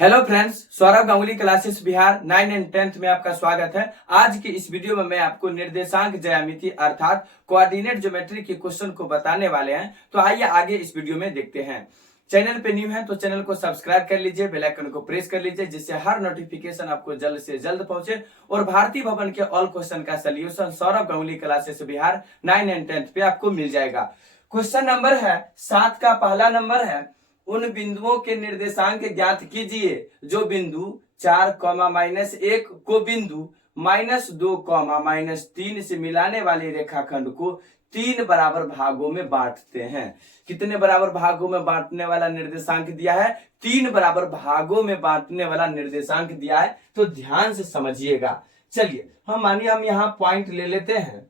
Hello friends, Saurabh Ganguly classes Bihar 9 and 10th में आपका स्वागत है। आज की इस वीडियो में मैं आपको निर्देशांक ज्यामिति अर्थात कोऑर्डिनेट ज्योमेट्री के क्वेश्चन को बताने वाले हैं। तो आइए आगे इस वीडियो में देखते हैं। चैनल पे न्यू है तो चैनल को सब्सक्राइब कर लीजिए, बेल आइकन को प्रेस कर लीजिए, जिससे हर नोटिफिकेशन आपको जल्द से जल्द पहुंचे और भारतीय भवन के ऑल क्वेश्चन का solution Saurabh Ganguly classes Bihar 9 and 10th पे आपको मिल जाएगा। क्वेश्चन नंबर है 7 का पहला नंबर है, उन बिंदुओं के निर्देशांक ज्ञात कीजिए जो बिंदु 4, -1 को बिंदु -2, -3 से मिलाने वाले रेखाखंड को 3 बराबर भागों में बांटते हैं। कितने बराबर भागों में बांटने वाला निर्देशांक दिया है? 3 बराबर भागों में बांटने वाला निर्देशांक दिया है, तो ध्यान से समझिएगा। चलिए हम यहां पॉइंट ले लेते हैं।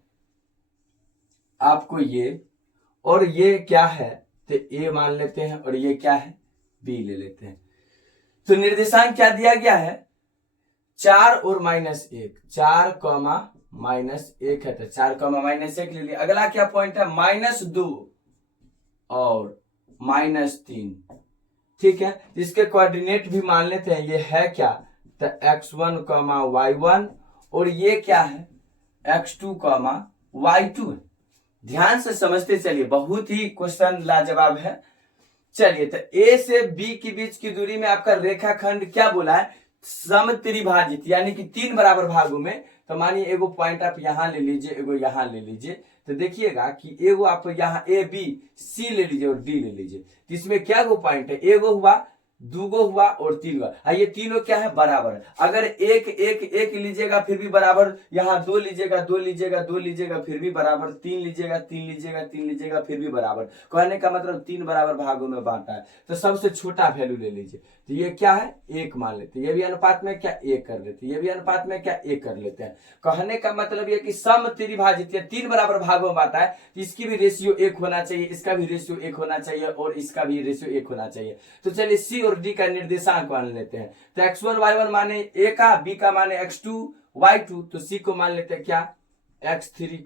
आपको ये और ये क्या है तो ए मान लेते हैं, और ये क्या है बी ले लेते हैं। तो निर्देशांक क्या दिया गया है? 4 और -1, 4, -1 है तो 4, -1 ले लिया। अगला क्या पॉइंट है? -2 और -3। ठीक है, इसके कोऑर्डिनेट भी मान लेते हैं। ये है क्या? तो x1, y1, और ये क्या है? x2, y2 है। ध्यान से समझते चलिए, बहुत ही क्वेश्चन लाजवाब है। चलिए, तो ए से बी के बीच की दूरी में आपका रेखाखंड क्या बोला है? समत्रिभाजित, यानी कि 3 बराबर भागों में। तो मानिए एगो पॉइंट आप यहां ले लीजिए, एगो यहां ले लीजिए, तो देखिएगा कि एगो आप यहां ए बी सी ले लीजिए और डी ले लीजिए। तो इसमें क्या गो पॉइंट है? एगो हुआ, दूगो हुआ और 3 हुआ। ये तीनों क्या है? बराबर है। अगर एक एक एक लीजिएगा फिर भी बराबर, यहाँ 2 लीजिएगा, 2 लीजिएगा, 2 लीजिएगा फिर भी बराबर, 3 लीजिएगा, 3 लीजिएगा, 3 लीजिएगा फिर भी बराबर। कहने का मतलब 3 बराबर भागों में बांटा है। तो सबसे छोटा वैल्यू ले लीजिए। तो ये क्या है? 1 मान लेते हैं। ये भी अनुपात में क्या 1 कर लेते हैं, ये भी अनुपात में क्या 1 कर लेते हैं। कहने का मतलब ये कि समत्रिभाजित 3 बराबर भागों में बांटा है, इसकी भी रेशियो 1 होना चाहिए, इसका भी रेशियो 1 होना चाहिए और इसका भी रेशियो 1 होना चाहिए। तो चलिए सी और डी का निर्देशांक मान लेते हैं। तो x1 y1 माने a का, b का माने x2 y2, तो c को मान लेते हैं क्या? x3,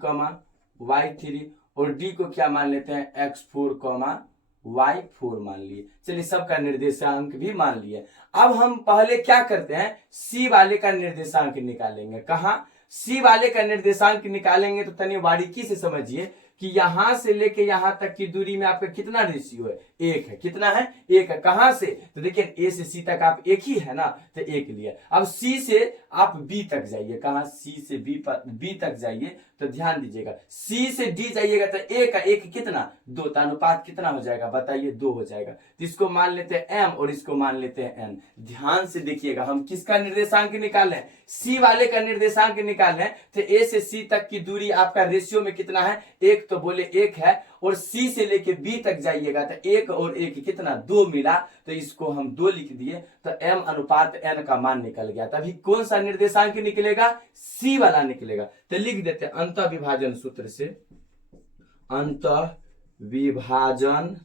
y3, और d को क्या मान लेते हैं? x4, y4 मान लिए। चलिए सबका निर्देशांक भी मान लिए। अब हम पहले क्या करते हैं? सी वाले का निर्देशांक निकालेंगे। कहां? सी वाले का निर्देशांक निकालेंगे तो तनी बारीकी से समझिए कि यहां से लेके यहां तक की दूरी में आपका कितना रेशियो है? 1 है। कितना है? 1 है। कहां से? तो देखिए ए से सी तक आप 1 ही है ना, तो 1 लिया। अब सी से आप बी तक जाइए। कहां? सी से बी तक जाइए, तो ध्यान दीजिएगा। सी से डी जाइएगा तो 1 का 1 कितना? 2, तो अनुपात कितना हो जाएगा? बताइए, 2 हो जाएगा। तो इसको मान लेते हैं एम और इसको मान लेते हैं एन। ध्यान से देखिएगा, हम किसका निर्देशांक निकालें? सी वाले का निर्देशांक निकालें। तो ए से सी तक की दूरी आपका रेशियो में कितना है? 1, तो बोले 1 है। और सी से लेके बी तक जाइएगा तो 1 और 1 कितना? 2 मिला, तो इसको हम 2 लिख दिए। तो m अनुपात n का मान निकल गया। तभी कौन सा निर्देशांक निकलेगा? सी वाला निकलेगा। तो लिख देते हैं अंतः विभाजन सूत्र से, अंतः विभाजन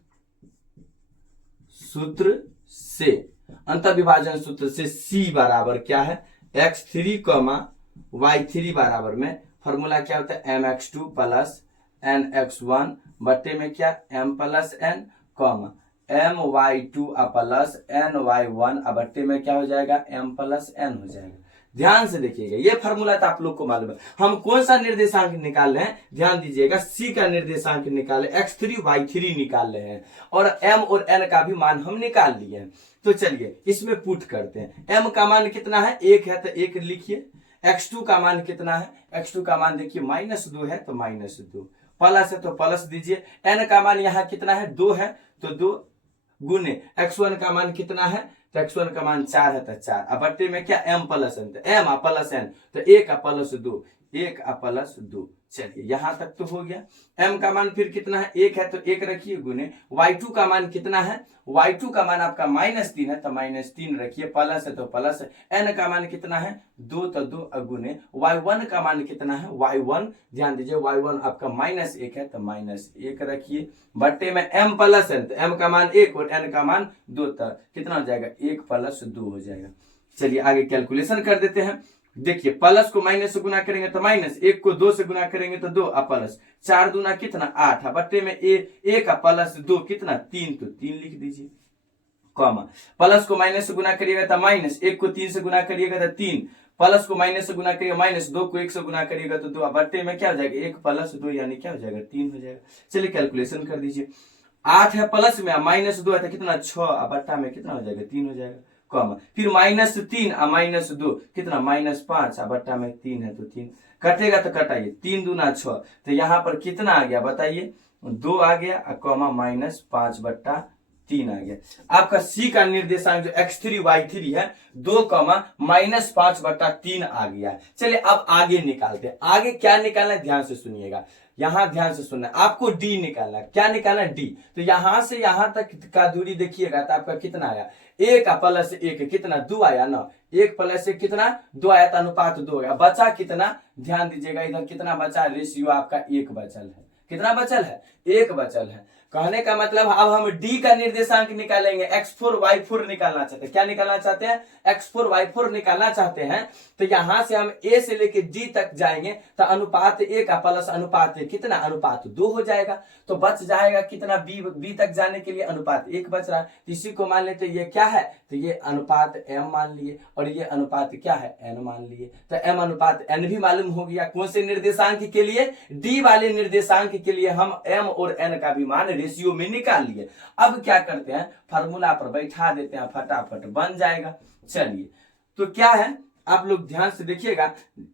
सूत्र से, अंतः विभाजन सूत्र से c बराबर क्या है? x3, y3 बराबर में फॉर्मूला क्या होता है? mx2 प्लस nx1 बट्टे में क्या? m plus n, my2 plus ny1 बट्टे में क्या हो जाएगा? m प्लस n हो जाएगा। ध्यान से देखिएगा, ये फॉर्मूला तो आप लोग को मालूम है। हम कौन सा निर्देशांक निकाल रहे हैं? ध्यान दीजिएगा, सी का निर्देशांक निकाले, x3 y3 निकाल रहे हैं और m और n का भी मान हम निकाल लिए हैं। तो चलिए इसमें पुट करते हैं। m का मान कितना है? 1 है, तो 1 लिखिए। x2 का मान कितना है? x2 का मान देखिए -2 है, तो -2, प्लस है तो प्लस दीजिए। n का मान यहाँ कितना है? 2 है, तो 2 गुने x1 का मान कितना है? तो x1 का मान 4 है, तो 4। अब बट्टे में क्या? m प्लस n, तो m प्लस n, तो 1 प्लस 2, 1 प्लस 2। चलिए यहां तक तो हो गया। m का मान फिर कितना है? 1 है, तो 1 रखिए गुने। y2 का मान कितना है? y2 का मान आपका -3 है, तो -3 रखिए, प्लस है तो प्लस है। n का मान कितना है? 2, तो 2 गुने। y1 का मान कितना है? y1 ध्यान दीजिए, y1 आपका -1 है, तो -1 रखिए, बट्टे में m प्लस n, तो m का मान 1 और n का मान 2, तो कितना हो जाएगा? 1 प्लस 2 हो जाएगा। चलिए आगे कैलकुलेशन कर देते हैं। देखिए प्लस को माइनस से गुना करेंगे तो माइनस, 1 को 2 से गुना करेंगे तो 2 प्लस 4 दूना कितना 8, बट्टे में 1 प्लस 2 कितना 3, तो 3 लिख दीजिए। कॉमा, प्लस को माइनस से गुना करिएगा तो माइनस, एक को 3 से गुना करिएगा तो 3, प्लस को माइनस से गुना करिएगा माइनस, 2 को 1 से गुना करिएगा तो 2, बट्टे में क्या हो जाएगा 1 प्लस 2 यानी क्या हो जाएगा 3 हो जाएगा। चलिए कैलकुलेशन कर दीजिए, 8 है प्लस में माइनस 2 है तो कितना 6, बट्टा में कितना हो जाएगा 3 हो जाएगा, कॉमा, फिर माइनस 3 माइनस 2 कितना माइनस 5, बट्टा में 3 है तो 3, कटेगा तो कटाइए, 3 दूना 6, तो यहाँ पर कितना आ गया बताइए 2 आ गया, कॉमा माइनस 5 बट्टा 3 आ गया। आपका सी का निर्देशांक जो x3 y3 है 2 कॉमा माइनस 5 बट्टा 3 आ गया। चलिए अब आगे निकालते हैं, आगे क्या निकालना है ध्यान से सुनिएगा, यहां ध्यान से सुनना, आपको डी निकालना है। क्या निकालना है डी, तो यहां से यहां तक का दूरी देखिएगा तो आपका कितना आया 1 प्लस 1 कितना 2 आया ना, 1 प्लस 1 कितना 2 आया तो अनुपात 2 हो गया, बचा कितना ध्यान दीजिएगा, इधर कितना बचा रेशियो आपका 1 बचल है, कितना बचल है 1 बचल है। कहने का मतलब अब हम डी का निर्देशांक निकालेंगे, x4 y4 निकालना चाहते हैं, क्या निकालना चाहते हैं x4 y4 निकालना चाहते हैं, तो यहां से हम a से लेके d तक जाएंगे तो अनुपात 1 प्लस अनुपात कितना अनुपात 2 हो जाएगा, तो बच जाएगा कितना b तक जाने के लिए अनुपात 1 बच रहा है, तो इसी को मान लेते ये क्या है, तो ये अनुपात m मान लिए और ये अनुपात क्या है n मान लिए, तो m अनुपात n भी मालूम हो गया। कौन से निर्देशांक के लिए, d वाले निर्देशांक के लिए हम m और n का भी मान रेशियो में निकाल लिए। अब क्या करते हैं फार्मूला पर बैठा देते हैं, फटाफट बन जाएगा। चलिए तो क्या है आप लोग ध्यान से देखिएगा,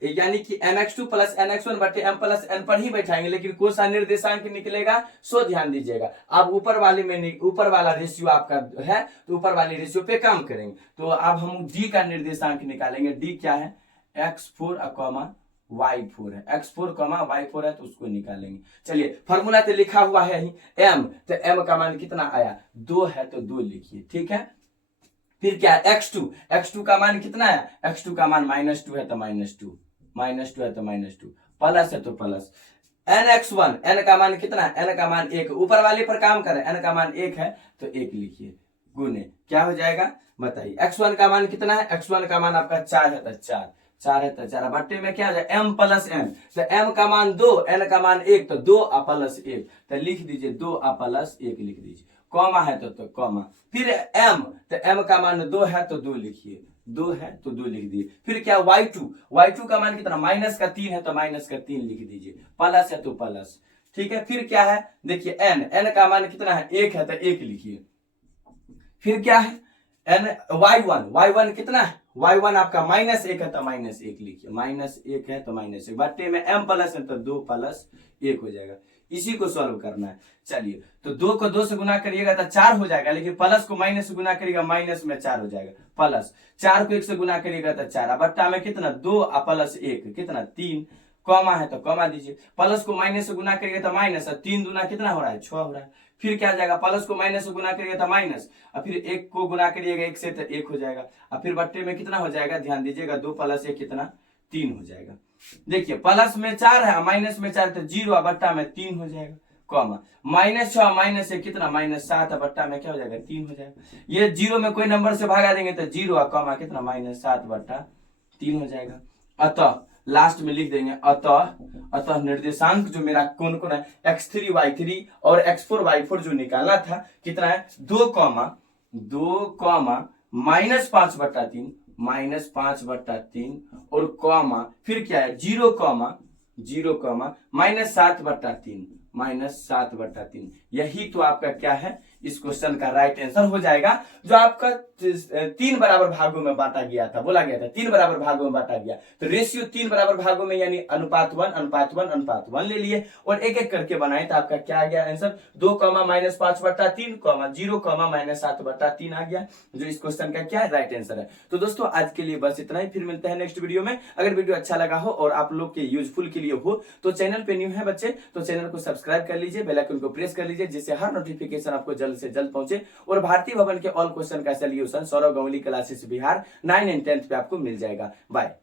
यानी कि mx2 प्लस nx1 बटे m प्लस n पर ही बैठाएंगे, लेकिन कौन सा निर्देशांक निकलेगा सो ध्यान दीजिएगा। अब ऊपर वाले में ऊपर वाला रेशियो आपका है तो ऊपर वाले रेशियो पे काम करेंगे, तो अब हम d का निर्देशांक निकालेंगे। d क्या है x4 y4 है, x4 y4 है तो उसको निकालेंगे। चलिए फार्मूला तो लिखा हुआ है ही m, तो m का मान कितना आया 2 है तो 2 लिखिए, ठीक है। फिर क्या है x2 का मान कितना है, x2 का मान -2 है तो -2 है तो -2, प्लस है तो प्लस, nx1 n का मान कितना है, n का मान 1, ऊपर वाले पर काम करें, n का मान 1 है तो 1 लिखिए, गुने क्या हो जाएगा बताइए, x1 का मान कितना है, x1 का मान आपका 4 है तो 4 है तो 4, बट्टे में क्या हो जाए m प्लस n, तो m का मान 2 n का मान 1 तो 2 प्लस 1, तो लिख दीजिए 2 प्लस 1 लिख दीजिए, कॉमा है तो कॉमा, फिर m, तो m का मान 2 है तो 2 लिखिए, 2 है तो 2 लिख दिए। फिर क्या y2 का मान कितना माइनस का 3 है तो माइनस का 3 लिख दीजिए, प्लस है तो प्लस, ठीक है। फिर क्या है देखिए n का मान कितना है 1 है तो 1 लिखिए। फिर क्या है y1 कितना है, y1 आपका -1 है तो -1 लिखिए, -1 है तो -1, बट्टे में m प्लस है तो 2 प्लस 1 हो जाएगा। इसी को सॉल्व करना है। चलिए तो 2 को 2 से गुना करिएगा तो 4 हो जाएगा, लेकिन प्लस को माइनस से गुना करिएगा माइनस में 4 हो जाएगा, प्लस 4 को 1 से गुना करिएगा तो 4, बट्टा में कितना 2 प्लस 1 कितना 3, कॉमा है तो कॉमा दीजिए, प्लस को माइनस से गुना करिएगा तो माइनस, 3 दूना कितना हो रहा है 6 हो रहा है। फिर क्या जाएगा प्लस को माइनस से गुना करिएगा तो माइनस, और फिर 1 को गुना करिएगा 1 से तो 1 हो जाएगा, और फिर बट्टे में कितना हो जाएगा ध्यान दीजिएगा 2 प्लस 1 कितना 3 हो जाएगा। देखिए प्लस में 4 है माइनस में 4 तो 0, बट्टा में 3 हो जाएगा, कॉमा -6 माइनस से कितना -7, बट्टा में क्या हो जाएगा 3 हो जाएगा। ये 0 में कोई नंबर से भागा देंगे तो 0, कॉमा कितना -7 बट्टा 3 हो जाएगा। अतः लास्ट में लिख देंगे अतः निर्देशांक जो मेरा कौन कौन है x3 y3 और x4 y4 जो निकालना था कितना है 2 -5 बट्टा 3 -5 बट्टा 3 और कॉमा फिर क्या है 0 -7 बट्टा 3 -7 बट्टा 3। यही तो आपका क्या है इस क्वेश्चन का राइट आंसर हो जाएगा, जो आपका 3 बराबर भागों में बांटा गया था, बोला गया था 3 बराबर भागों में बांटा गया, तो रेशियो 3 बराबर भागों में यानी अनुपात 1 ले लिए और एक एक करके बनाए, तो आपका क्या आ गया आंसर 2 -5 बट्टा 3 0 -7 बट्टा 3 आ गया, जो इस क्वेश्चन का क्या है राइट आंसर है। तो दोस्तों आज के लिए बस इतना ही, फिर मिलते हैं नेक्स्ट वीडियो में। अगर वीडियो अच्छा लगा हो और आप लोग के यूजफुल के लिए हो तो चैनल पे न्यू है बच्चे तो चैनल को सब्सक्राइब कर लीजिए, बेल आइकन को प्रेस कर लीजिए, जिससे हर नोटिफिकेशन आपको जल्द से जल्द पहुंचे और भारतीय भवन के ऑल क्वेश्चन का solution Saurav Ganguly classes Bihar 9 and 10th पे आपको मिल जाएगा। बाय।